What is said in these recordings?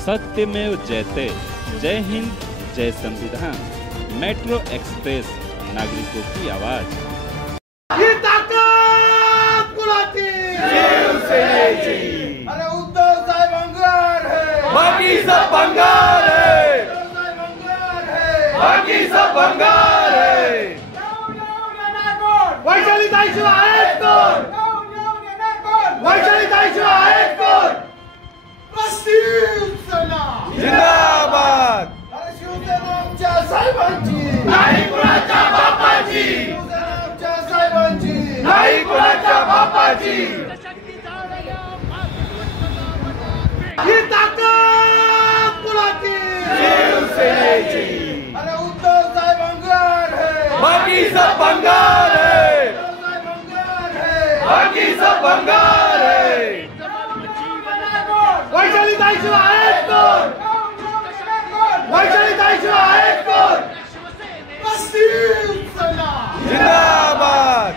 सत्यमेव जयते। जय हिंद, जय संविधान। Metro express, नागरिकों की आवाज। ही ताकद कुणाची? शिवसेनेची। अरे उद्धव साहेब अंगार है, बाकी सब बंगार है। बाकी सब बंगार है। वैशालीताई शिवाय आहेत कोण? वैशालीताई शिवाय आहेत कोण? शिवसेना जिंदाबाद। अरे शिवसेना आमच्या साहेबांची, नाही कुणाच्या बापाची। शिवसेना आमच्या साहेबांची, नाही कुणाच्या बापाची। ही ताकद कुणाची? शिवसेनेची। अरे उद्धव साहेब अंगार है, बाकी सब बंगार है। बाकी सब बंगार है। वैशालीताई शिवाय आहेत कोण? वैशालीताई शिवाय आहेत कोण? शिवसेना जिंदाबाद।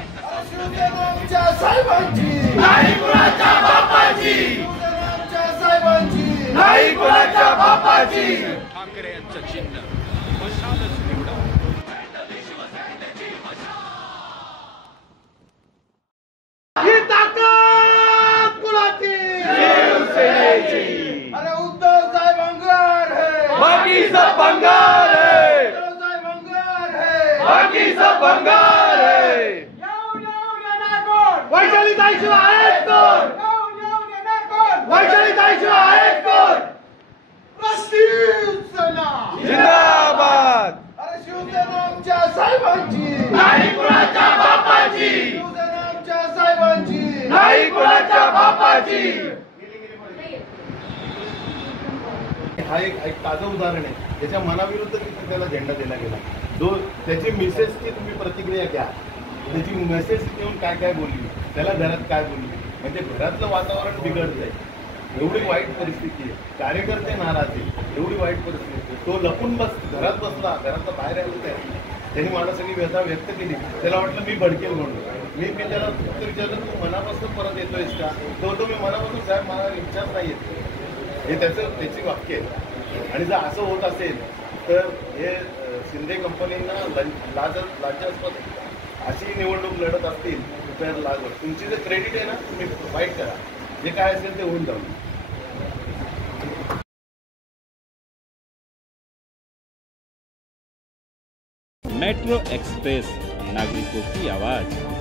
शिवसेना आमच्या साहेबांची, नाही कुणाच्या बापाची। शिवसेना आमच्या साहेबांची, नाही कुणाच्या बापाची। ठाकरे यांचं चिन्ह मशालच निवडा। ही ताकद कुणाची? शिवसेनेची। अरे उद्धव साहेब अंगार है, बाकी सब बंगार है। उद्धव साहेब अंगार है, बाकी सब बंगार है। वैशालीताई शिवाय आहेत कोण? वैशालीताई शिवाय आहेत कोण? शिवसेना जिंदाबाद। अरे शिवसेना आमच्या साहेबांची, नाही कुणाच्या बापाची। शिवसेना आमच्या साहेबांची, नाही कुणाच्या बापाची। हा एक ताजं उदाहरण आहे, त्याच्या मनाविरुद्ध तिथे त्याला झेंडा दिला गेला। त्याची मिसेसची तुम्ही प्रतिक्रिया घ्या, त्याची मेसेज घेऊन काय काय बोलली, त्याला घरात काय बोलली, म्हणजे घरातलं वातावरण बिघडत आहे। एवढी वाईट परिस्थिती आहे, कार्यकर्ते नाराज आहे, एवढी वाईट परिस्थिती। तो लपून घरात बसला, घरातलं बाहेर आलं नाही। त्यांनी मला सगळी व्यथा व्यक्त केली, त्याला वाटलं मी भडकेल म्हणून। मी त्याला फक्त विचारलं, तू मनापासून परत येतोयस का? तो मी मनापासून साहेब मला इच्छाच नाही येत, हे त्याची वाक्य आहे। आणि जर असं होत असेल तर हे शिंदे कंपनींना लाजास्पद अशी निवडणूक लढत असतील तर तुमची जे क्रेडिट आहे ना, तुम्ही फाईट करा, जे काय असेल ते होऊन जाऊन। मेट्रो एक्सप्रेस, नागरिकों की आवाज।